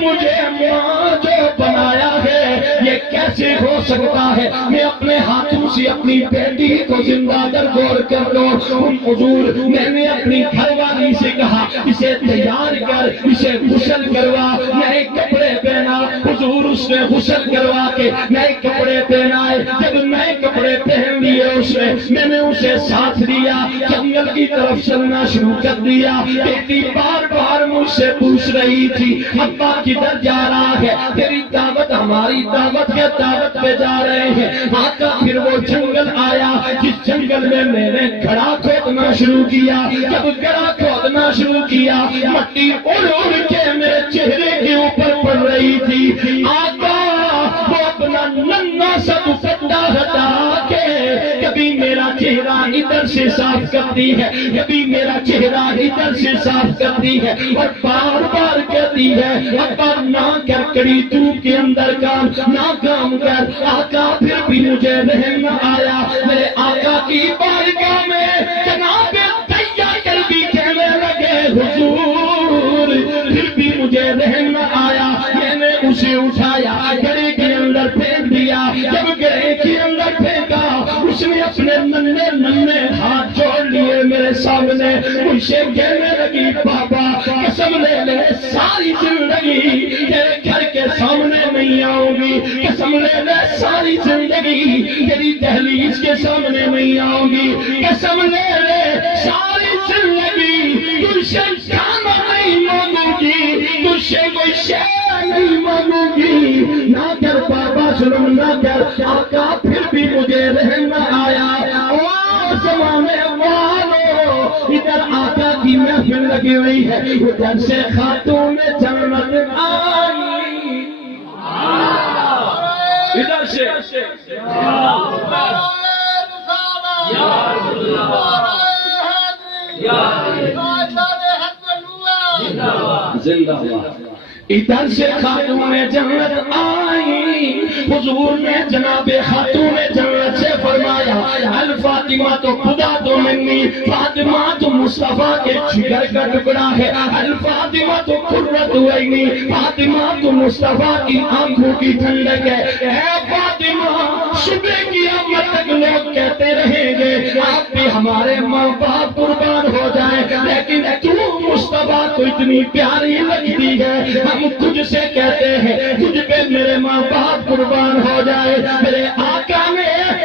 مجھے ماں جو بنایا ہے یہ کیسے ہو سکتا ہے میں اپنے ہاتھوں سے اپنی بیٹی کو زندہ درگور کر دوں؟ حضور میں نے اپنی گھر والی سے کہا اسے تیار کر، اسے غسل کروا، نئے کپڑے پہنا۔ حضور اس نے غسل کروا کے نئے کپڑے پہنائے۔ جب نئے کپڑے پہن لیے اس نے، میں نے اسے ساتھ لیا، جنگل کی طرف چلنا شروع کر دیا۔ بیٹی بار بار مجھ سے پوچھ رہی تھی ابا کدھر جا رہا ہے؟ تیری دعوت ہماری دعوت ہے، دعوت پہ جا رہے ہیں۔ آقا پھر وہ جنگل آیا جس جنگل میں نے گھڑا کھودنا شروع کیا۔ جب گھڑا کھودنا شروع کیا مٹی اڑ اڑ کے میرے چہرے کے اوپر پڑ رہی تھی۔ آقا وہ اپنا ننھا سا دوپٹہ ہٹا کے کبھی میرا چہرہ ادھر سے صاف کرتی ہے، کبھی میرا چہرہ ادھر سے صاف کرتی ہے اور بار بار کہتی ہے ابا نہ کر کڑی دھوپ کے اندر کام، نہ کام کر۔ آقا پھر بھی مجھے رحم نہ آیا۔ میرے آقا کی بارگاہ میں جناب تیار بھی کہنے لگے حضور، پھر بھی مجھے رحم نہ آیا۔ میں نے اسے اٹھایا، گڑھے کے اندر پھینک دیا۔ جب گڑھے کے اندر پھینکا اس نے اپنے ننھے ننھے ہاتھ جوڑ لیے میرے سامنے، مجھ سے کہنے لگی بابا قسم لے لے ساری زندگی تیرے گھر کے سامنے نہیں آؤں گی، قسم لے لے ساری زندگی تیری دہلیز کے سامنے نہیں آؤں گی، قسم لے لے ساری زندگی تجھ سے کھانا نہیں مانگوں گی، تجھ سے کوئی شے نہیں مانگوں گی۔ نہ کر بابا ظلم نہ کر۔ آقا پھر بھی مجھے رحم نہ آیا۔ او زمانے والو ادھر آقا کی محفل لگی ہوئی ہے، ادھر سے خاتون جنت آئی، ادھر سے زندہ ادھر سے خاتون جنت آئی۔ حضور نے جناب خاتون جنت سے فرمایا الفاطمہ تو خدا تو منی، فاطمہ تو مصطفیٰ کے جگر کا ٹکڑا ہے، الفاطمہ تو قرۃ عینی، فاطمہ تو مصطفیٰ کی آنکھوں کی ٹھنڈک ہے۔ اے فاطمہ صبح قیامت تک لوگ کہتے رہیں گے آپ بھی ہمارے ماں باپ قربان ہو جائیں، لیکن تو مصطفیٰ کو اتنی پیاری لگتی ہے، ہم تجھ سے کہتے ہیں تجھ پہ میرے ماں باپ قربان ہو جائے۔ میرے آقا